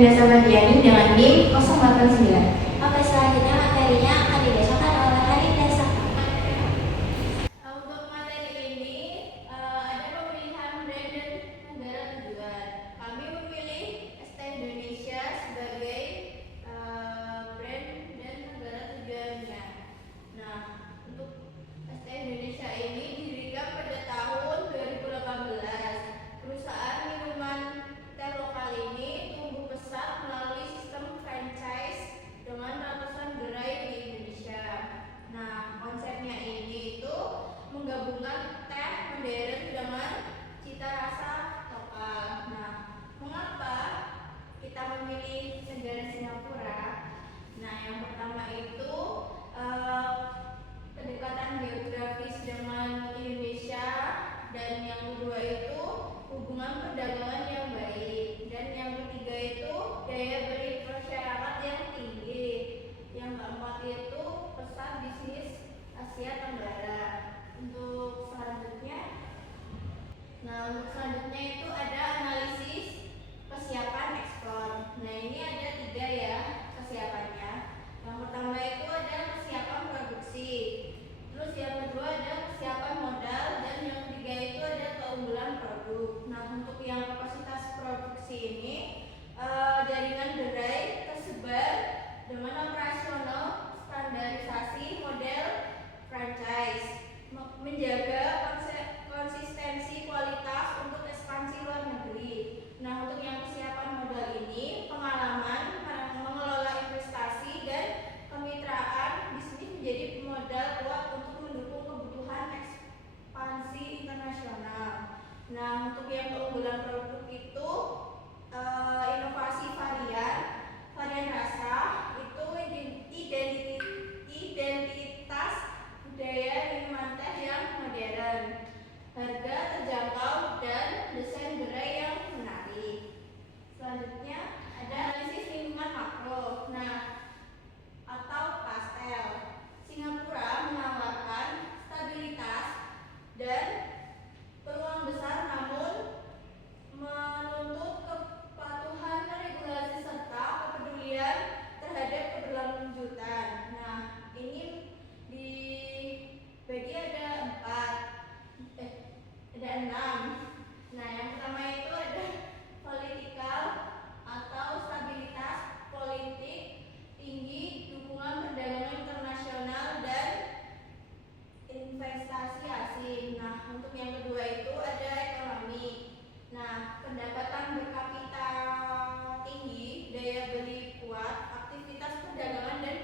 Dinda Samadiani dengan NIM 089. Oke, selanjutnya materinya akan dibacakan oleh Harinda Sakti. Untuk materi ini ada pemilihan brand dan negara tujuan. Kami memilih ST Indonesia sebagai brand dan negara tujuannya. Nah, untuk ST Indonesia ini didirikan pada tahun 2018. Perusahaan minuman teh lokal ini tumbuh pesat melalui sistem franchise dengan ratusan gerai di Indonesia. Nah, konsepnya ini itu menggabungkan teh modern dengan cita rasa lokal. Nah, mengapa kita memilih negara Singapura? Nah, yang pertama itu kedekatan geografis dengan Indonesia, dan yang kedua itu hubungan perdagangan yang baik, dan yang ketiga itu daya beli masyarakat yang tinggi, yang keempat itu pesat bisnis Asia Tenggara. Untuk selanjutnya itu ada analisis kesiapan ekspor. Nah, ini ada 3 ya kesiapannya. Yang pertama itu ada kesiapan produksi, terus yang kedua ada kesiapan modal, dan yang ketiga itu ada keunggulan produk. Nah, untuk yang kapasitas produksi ini jaringan gerai tersebar dengan operasional standarisasi model franchise, menjaga konsistensi kualitas untuk ekspansi luar negeri. Nah, untuk yang kesiapan modal ini pengalaman mengelola investasi dan kemitraan bisnis menjadi modal kuat untuk mendukung kebutuhan ekspansi internasional. Nah, untuk yang keunggulan produk itu inovasi varian rasa, itu identitas budaya minuman teh yang modern, harga terjangkau, dan desain gerai yang menarik. Selanjutnya ada analisis lingkungan makro. Nah, atau pastel. Singapura menawarkan stabilitas dan peluang besar, namun menuntut kepatuhan regulasi serta kepedulian terhadap keberlanjutan. Nah, ini dibagi ada 6. Nah, yang pertama itu ada politikal atau stabilitas politik tinggi, dukungan perdagangan internasional, dan investasi asing. Nah, untuk yang kedua itu ada ekonomi. Nah, pendapatan per kapita tinggi, daya beli kuat, aktivitas perdagangan dan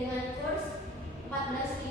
dengan kurs 14.000